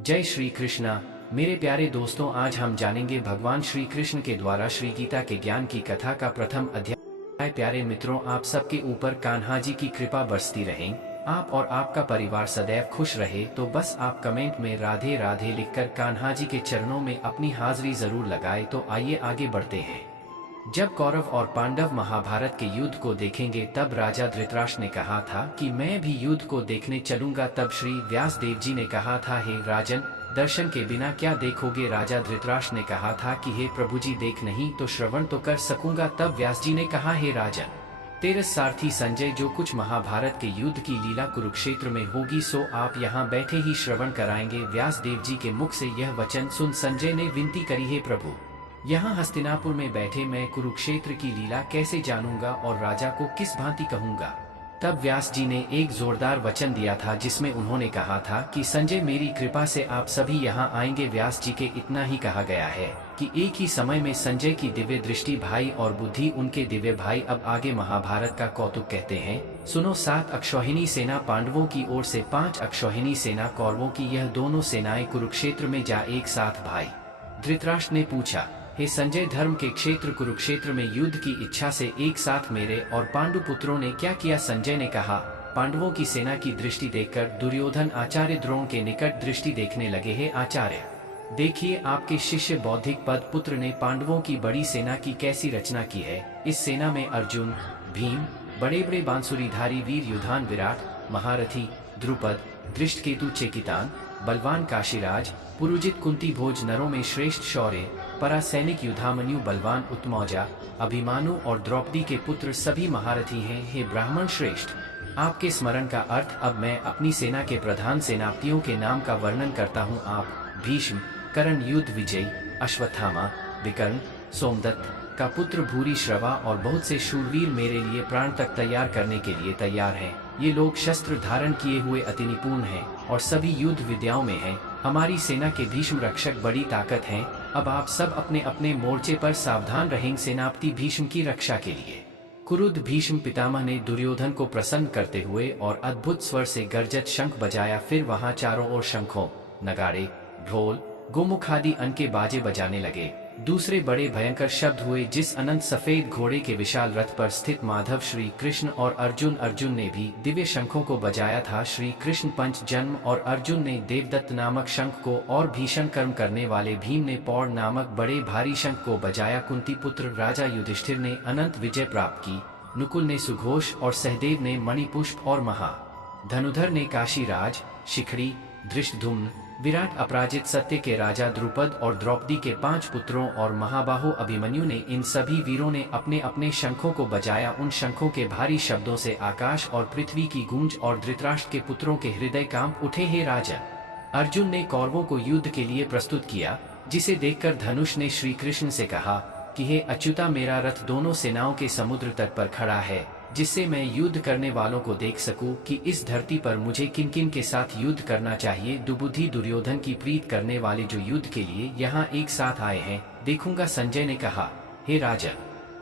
जय श्री कृष्णा। मेरे प्यारे दोस्तों, आज हम जानेंगे भगवान श्री कृष्ण के द्वारा श्री गीता के ज्ञान की कथा का प्रथम अध्याय। प्यारे मित्रों, आप सबके ऊपर कान्हा जी की कृपा बरसती रहे, आप और आपका परिवार सदैव खुश रहे। तो बस आप कमेंट में राधे राधे लिखकर कान्हा जी के चरणों में अपनी हाजिरी जरूर लगाए। तो आइए आगे बढ़ते हैं। जब कौरव और पांडव महाभारत के युद्ध को देखेंगे तब राजा धृतराष्ट्र ने कहा था कि मैं भी युद्ध को देखने चलूंगा। तब श्री व्यास देव जी ने कहा था, हे राजन, दर्शन के बिना क्या देखोगे। राजा धृतराष्ट्र ने कहा था कि हे प्रभु जी, देख नहीं तो श्रवण तो कर सकूंगा। तब व्यास जी ने कहा, हे राजन, तेरे सारथी संजय जो कुछ महाभारत के युद्ध की लीला कुरुक्षेत्र में होगी सो आप यहाँ बैठे ही श्रवण कराएंगे। व्यास देव जी के मुख से यह वचन सुन संजय ने विनती करी, हे प्रभु, यहाँ हस्तिनापुर में बैठे मैं कुरुक्षेत्र की लीला कैसे जानूंगा और राजा को किस भांति कहूंगा। तब व्यास जी ने एक जोरदार वचन दिया था जिसमें उन्होंने कहा था कि संजय, मेरी कृपा से आप सभी यहाँ आएंगे। व्यास जी के इतना ही कहा गया है कि एक ही समय में संजय की दिव्य दृष्टि भाई और बुद्धि उनके दिव्य भाई। अब आगे महाभारत का कौतुक कहते हैं, सुनो। 7 अक्षौहिणी सेना पांडवों की ओर से 5 अक्षौहिणी सेना कौरवों की, यह दोनों सेनाएं कुरुक्षेत्र में जा एक साथ भाई। धृतराष्ट्र ने पूछा, हे संजय, धर्म के क्षेत्र कुरुक्षेत्र में युद्ध की इच्छा से एक साथ मेरे और पांडु पुत्रों ने क्या किया। संजय ने कहा, पांडवों की सेना की दृष्टि देखकर दुर्योधन आचार्य द्रोण के निकट दृष्टि देखने लगे। हे आचार्य, देखिए आपके शिष्य बौद्धिक पद पुत्र ने पांडवों की बड़ी सेना की कैसी रचना की है। इस सेना में अर्जुन, भीम, बड़े बड़े बांसुरीधारी वीर युधान, विराट महारथी द्रुपद, दृष्टकेतु चेकितान, बलवान काशीराज, पुरुजित, कुंती भोज, नरों में श्रेष्ठ शौर्य परा सैनिक युधामन्यु, बलवान उत्मौजा, अभिमानु और द्रौपदी के पुत्र सभी महारथी हैं। हे ब्राह्मण श्रेष्ठ, आपके स्मरण का अर्थ अब मैं अपनी सेना के प्रधान सेनापतियों के नाम का वर्णन करता हूँ। आप भीष्म, कर्ण युद्ध विजयी, अश्वत्थामा, विकर्ण, सोमदत्त का पुत्र भूरी श्रवा और बहुत से शूरवीर मेरे लिए प्राण तक तैयार करने के लिए तैयार हैं। ये लोग शस्त्र धारण किए हुए अति निपुण हैं और सभी युद्ध विद्याओं में हैं। हमारी सेना के भीष्म रक्षक बड़ी ताकत हैं। अब आप सब अपने अपने मोर्चे पर सावधान रहें सेनापति भीष्म की रक्षा के लिए। क्रुद्ध भीष्म पितामह ने दुर्योधन को प्रसन्न करते हुए और अद्भुत स्वर से गर्जत शंख बजाया। फिर वहां चारों ओर शंखों, नगाड़े, ढोल, गोमुख आदि अन्न के बाजे बजाने लगे। दूसरे बड़े भयंकर शब्द हुए जिस अनंत सफेद घोड़े के विशाल रथ पर स्थित माधव श्री कृष्ण और अर्जुन ने भी दिव्य शंखों को बजाया था। श्री कृष्ण पंच जन्म और अर्जुन ने देवदत्त नामक शंख को और भीषण कर्म करने वाले भीम ने पौड़ नामक बड़े भारी शंख को बजाया। कुंती पुत्र राजा युधिष्ठिर ने अनंत विजय प्राप्त की। नुकुल ने सुघोष और सहदेव ने मणिपुष्प और महा धनुधर ने काशीराज, शिखड़ी, धृष्टद्युम्न, विराट, अपराजित, सत्य के राजा द्रुपद और द्रौपदी के 5 पुत्रों और महाबाहु अभिमन्यु ने, इन सभी वीरों ने अपने अपने शंखों को बजाया। उन शंखों के भारी शब्दों से आकाश और पृथ्वी की गूंज और धृतराष्ट्र के पुत्रों के हृदय कांप उठे। हे राजन, अर्जुन ने कौरवों को युद्ध के लिए प्रस्तुत किया, जिसे देखकर धनुष ने श्री कृष्ण से कहा कि हे अच्युता, मेरा रथ दोनों सेनाओं के समुद्र तट पर खड़ा है, जिससे मैं युद्ध करने वालों को देख सकूं कि इस धरती पर मुझे किन किन के साथ युद्ध करना चाहिए। दुबुद्धि दुर्योधन की प्रीत करने वाले जो युद्ध के लिए यहाँ एक साथ आए हैं, देखूंगा। संजय ने कहा, हे राजन,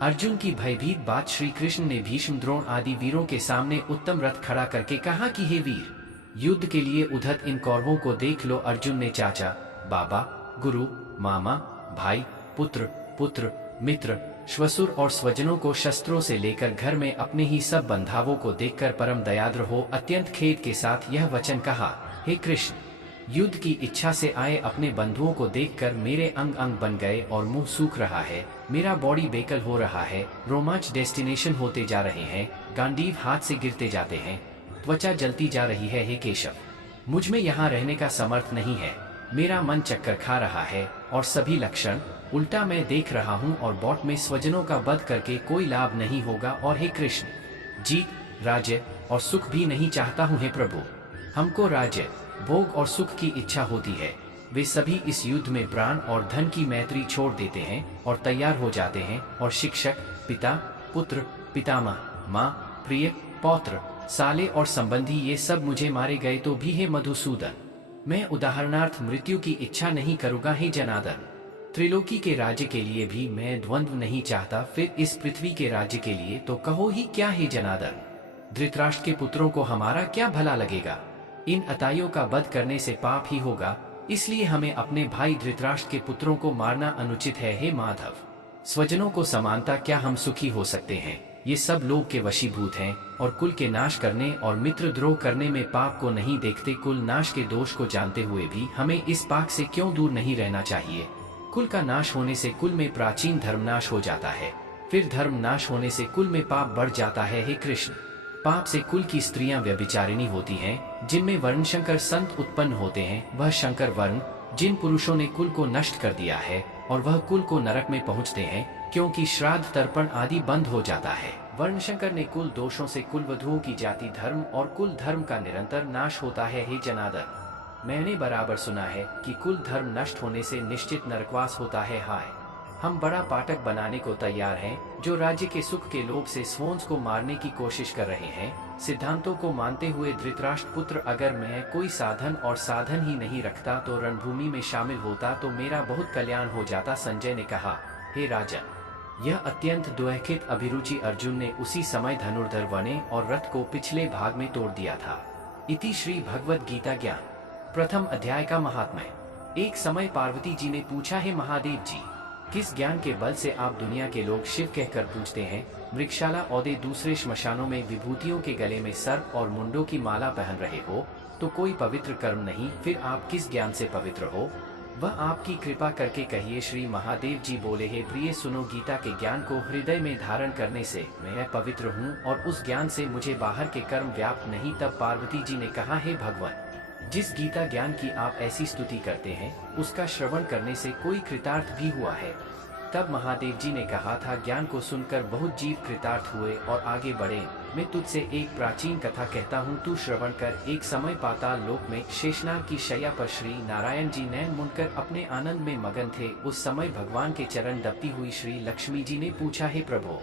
अर्जुन की भयभीत बात श्री कृष्ण ने भीष्म, द्रोण आदि वीरों के सामने उत्तम रथ खड़ा करके कहा कि हे वीर, युद्ध के लिए उद्धत इन कौरवों को देख लो। अर्जुन ने चाचा, बाबा, गुरु, मामा, भाई, पुत्र, मित्र, श्वसुर और स्वजनों को शस्त्रों से लेकर घर में अपने ही सब बंधावों को देखकर परम दयाद्र हो अत्यंत खेद के साथ यह वचन कहा, हे कृष्ण, युद्ध की इच्छा से आए अपने बंधुओं को देखकर मेरे अंग अंग बन गए और मुंह सूख रहा है। मेरा बॉडी बेकल हो रहा है, रोमांच डेस्टिनेशन होते जा रहे हैं, गांडीव हाथ से गिरते जाते हैं, त्वचा जलती जा रही है। हे केशव, मुझ में यहाँ रहने का समर्थ नहीं है। मेरा मन चक्कर खा रहा है और सभी लक्षण उल्टा मैं देख रहा हूँ और बॉट में स्वजनों का वध करके कोई लाभ नहीं होगा। और हे कृष्ण, जीत, राज्य और सुख भी नहीं चाहता हूँ। हे प्रभु, हमको राज्य, भोग और सुख की इच्छा होती है। वे सभी इस युद्ध में प्राण और धन की मैत्री छोड़ देते हैं और तैयार हो जाते हैं। और शिक्षक, पिता, पुत्र, पितामह, माँ, प्रिय, पौत्र, साले और संबंधी ये सब मुझे मारे गए तो भी हे मधुसूदन, मैं उदाहरणार्थ मृत्यु की इच्छा नहीं करूँगा। हे जनार्दन, त्रिलोकी के राज्य के लिए भी मैं द्वंद्व नहीं चाहता, फिर इस पृथ्वी के राज्य के लिए तो कहो ही क्या। हे जनार्दन, धृतराष्ट्र के पुत्रों को हमारा क्या भला लगेगा। इन अताइयों का वध करने से पाप ही होगा। इसलिए हमें अपने भाई धृतराष्ट्र के पुत्रों को मारना अनुचित है। हे माधव, स्वजनों को समानता क्या हम सुखी हो सकते हैं? ये सब लोग के वशीभूत हैं और कुल के नाश करने और मित्रद्रोह करने में पाप को नहीं देखते। कुल नाश के दोष को जानते हुए भी हमें इस पाप से क्यों दूर नहीं रहना चाहिए? कुल का नाश होने से कुल में प्राचीन धर्मनाश हो जाता है, फिर धर्म नाश होने से कुल में पाप बढ़ जाता है। हे कृष्ण, पाप से कुल की स्त्रियां व्यभिचारिणी होती हैं, जिनमें वर्ण शंकर संत उत्पन्न होते हैं। वह शंकर वर्ण जिन पुरुषों ने कुल को नष्ट कर दिया है और वह कुल को नरक में पहुंचते हैं, क्योंकि श्राद्ध तर्पण आदि बंद हो जाता है। वर्णशंकर ने कुल दोषों से कुल वधुओं की जाति धर्म और कुल धर्म का निरंतर नाश होता है। हे जनार्दन, मैंने बराबर सुना है कि कुल धर्म नष्ट होने से निश्चित नरकवास होता है। हाय, हम बड़ा पाठक बनाने को तैयार हैं, जो राज्य के सुख के लोभ से स्वंस को मारने की कोशिश कर रहे हैं। सिद्धांतों को मानते हुए धृतराष्ट्र पुत्र, अगर मैं कोई साधन और साधन ही नहीं रखता तो रणभूमि में शामिल होता तो मेरा बहुत कल्याण हो जाता। संजय ने कहा, हे राजन, यह अत्यंत दुखित अभिरुचि अर्जुन ने उसी समय धनुर्धर बने और रथ को पिछले भाग में तोड़ दिया था। इति श्री भगवद गीता ज्ञान प्रथम अध्याय का महात्म्य। एक समय पार्वती जी ने पूछा, हे महादेव जी, किस ज्ञान के बल से आप दुनिया के लोग शिव कहकर पूछते हैं? मृगशाला औदे दूसरे श्मशानों में विभूतियों के गले में सर्प और मुंडों की माला पहन रहे हो तो कोई पवित्र कर्म नहीं, फिर आप किस ज्ञान से पवित्र हो? वह आपकी कृपा करके कहिए। श्री महादेव जी बोले, हे प्रिय, सुनो, गीता के ज्ञान को हृदय में धारण करने से मैं पवित्र हूँ और उस ज्ञान से मुझे बाहर के कर्म व्याप्त नहीं। तब पार्वती जी ने कहा, हे भगवान, जिस गीता ज्ञान की आप ऐसी स्तुति करते हैं उसका श्रवण करने से कोई कृतार्थ भी हुआ है? तब महादेव जी ने कहा था, ज्ञान को सुनकर बहुत जीव कृतार्थ हुए और आगे बढ़े। मैं तुझसे एक प्राचीन कथा कहता हूँ, तू श्रवण कर। एक समय पाताल लोक में शेषनाग की शैया पर श्री नारायण जी नैन मुनकर अपने आनंद में मगन थे। उस समय भगवान के चरण दबती हुई श्री लक्ष्मी जी ने पूछा, हे प्रभु,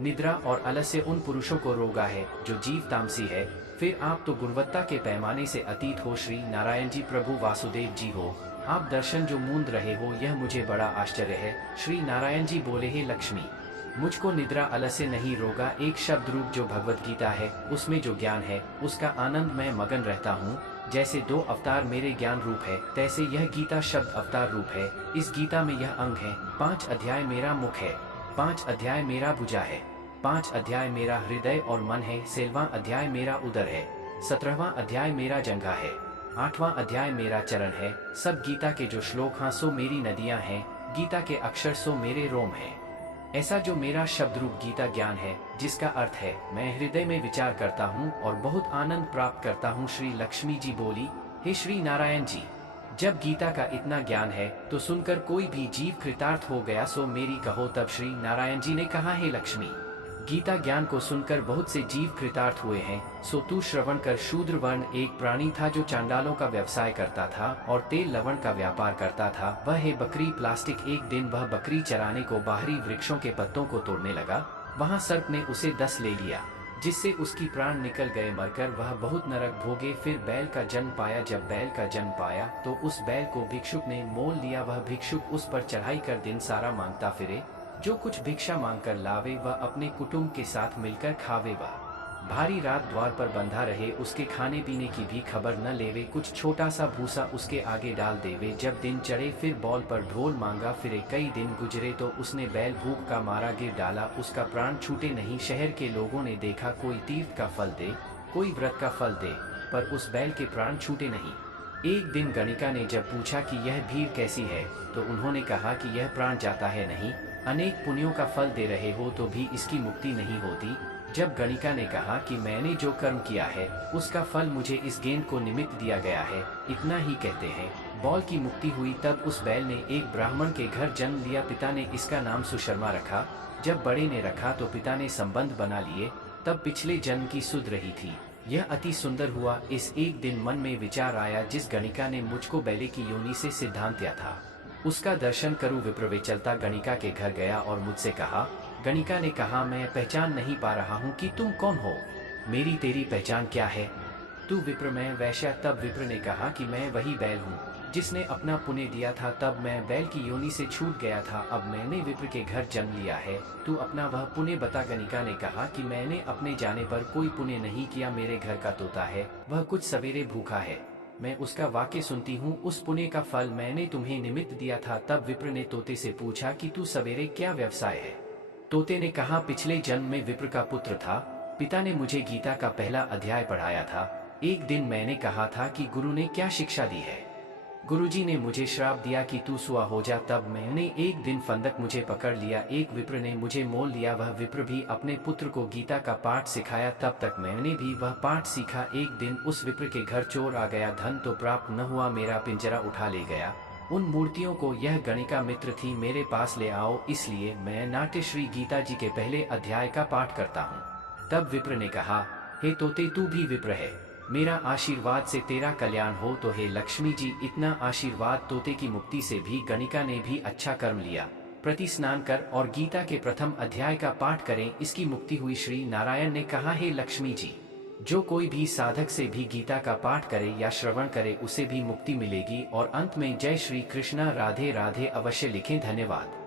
निद्रा और आलस्य उन पुरुषों को रोगा है जो जीव तामसी है, फिर आप तो गुणवत्ता के पैमाने से अतीत हो। श्री नारायण जी, प्रभु वासुदेव जी हो, आप दर्शन जो मूंद रहे हो यह मुझे बड़ा आश्चर्य है। श्री नारायण जी बोले, हे लक्ष्मी, मुझको निद्रा आलस्य नहीं रोगा। एक शब्द रूप जो भगवत गीता है उसमें जो ज्ञान है उसका आनंद मैं मगन रहता हूँ। जैसे 2 अवतार मेरे ज्ञान रूप है, तैसे यह गीता शब्द अवतार रूप है। इस गीता में यह अंग है। 5 अध्याय मेरा मुख है, 5 अध्याय मेरा भुजा है, 5 अध्याय मेरा हृदय और मन है, 16वां अध्याय मेरा उदर है, 17वां अध्याय मेरा जंघा है, 8वां अध्याय मेरा चरण है। सब गीता के जो श्लोक हाँ सो मेरी नदियां हैं, गीता के अक्षर सो मेरे रोम हैं। ऐसा जो मेरा शब्द रूप गीता ज्ञान है, जिसका अर्थ है मैं हृदय में विचार करता हूँ और बहुत आनंद प्राप्त करता हूँ। श्री लक्ष्मी जी बोली, हे श्री नारायण जी, जब गीता का इतना ज्ञान है तो सुनकर कोई भी जीव कृतार्थ हो गया सो मेरी कहो। तब श्री नारायण जी ने कहा, हे लक्ष्मी, गीता ज्ञान को सुनकर बहुत से जीव कृतार्थ हुए हैं, सो तू श्रवण कर। शूद्र वर्ण एक प्राणी था जो चांडालों का व्यवसाय करता था और तेल लवण का व्यापार करता था। वह है बकरी प्लास्टिक। एक दिन वह बकरी चराने को बाहरी वृक्षों के पत्तों को तोड़ने लगा। वहां सर्प ने उसे 10 ले लिया, जिससे उसकी प्राण निकल गए। मरकर वह बहुत नरक भोगे। फिर बैल का जन्म पाया। जब बैल का जन्म पाया तो उस बैल को भिक्षुक ने मोल लिया। वह भिक्षुक उस पर चढ़ाई कर दिन सारा मांगता फिरे। जो कुछ भिक्षा मांग कर लावे वह अपने कुटुंब के साथ मिलकर खावे। वह भारी रात द्वार पर बंधा रहे, उसके खाने पीने की भी खबर न लेवे। कुछ छोटा सा भूसा उसके आगे डाल देवे। जब दिन चढ़े फिर बौल पर ढोल मांगा फिरे। कई दिन गुजरे तो उसने बैल भूख का मारा गिर डाला, उसका प्राण छूटे नहीं। शहर के लोगों ने देखा, कोई तीर्थ का फल दे, कोई व्रत का फल दे, पर उस बैल के प्राण छूटे नहीं। एक दिन गणिका ने जब पूछा कि यह भीड़ कैसी है, तो उन्होंने कहा कि यह प्राण जाता है नहीं, अनेक पुण्यों का फल दे रहे हो तो भी इसकी मुक्ति नहीं होती। जब गणिका ने कहा कि मैंने जो कर्म किया है उसका फल मुझे इस गेंद को निमित्त दिया गया है, इतना ही कहते हैं, बौल की मुक्ति हुई। तब उस बैल ने एक ब्राह्मण के घर जन्म लिया। पिता ने इसका नाम सुशर्मा रखा। जब बड़े ने रखा तो पिता ने संबंध बना लिए। तब पिछले जन्म की सुध रही थी, यह अति सुंदर हुआ। इस एक दिन मन में विचार आया, जिस गणिका ने मुझको बैले की योनि से सिद्धांत दिया था उसका दर्शन करूं। विप्रवे चलता गणिका के घर गया और मुझसे कहा। गणिका ने कहा, मैं पहचान नहीं पा रहा हूँ कि तुम कौन हो, मेरी तेरी पहचान क्या है? तू विप्र, मैं वैश्या। तब विप्र ने कहा कि मैं वही बैल हूँ जिसने अपना पुण्य दिया था, तब मैं बैल की योनि से छूट गया था, अब मैंने विप्र के घर जन्म लिया है। तू अपना वह पुण्य बता। गणिका ने कहा कि मैंने अपने जाने पर कोई पुण्य नहीं किया। मेरे घर का तोता है, वह कुछ सवेरे भूखा है, मैं उसका वाक्य सुनती हूँ, उस पुण्य का फल मैंने तुम्हें निमित्त दिया था। तब विप्र ने तोते से पूछा कि तू सवेरे क्या व्यवसाय है? तोते ने कहा, पिछले जन्म में विप्र का पुत्र था, पिता ने मुझे गीता का पहला अध्याय पढ़ाया था। एक दिन मैंने कहा था कि गुरु ने क्या शिक्षा दी है। गुरुजी ने मुझे श्राप दिया कि तू सुआ हो जा। तब मैंने एक दिन फंदक मुझे पकड़ लिया, एक विप्र ने मुझे मोल लिया। वह विप्र भी अपने पुत्र को गीता का पाठ सिखाया, तब तक मैंने भी वह पाठ सीखा। एक दिन उस विप्र के घर चोर आ गया, धन तो प्राप्त न हुआ, मेरा पिंजरा उठा ले गया। उन मूर्तियों को यह गणिका मित्र थी, मेरे पास ले आओ। इसलिए मैं नाट्य श्री गीता जी के पहले अध्याय का पाठ करता हूँ। तब विप्र ने कहा, हे तोते, तू भी विप्र है, मेरा आशीर्वाद से तेरा कल्याण हो। तो हे लक्ष्मी जी, इतना आशीर्वाद तोते की मुक्ति से भी गणिका ने भी अच्छा कर्म लिया। प्रति स्नान कर और गीता के प्रथम अध्याय का पाठ करें, इसकी मुक्ति हुई। श्री नारायण ने कहा, हे लक्ष्मी जी, जो कोई भी साधक से भी गीता का पाठ करे या श्रवण करे, उसे भी मुक्ति मिलेगी। और अंत में जय श्री कृष्णा, राधे राधे अवश्य लिखें। धन्यवाद।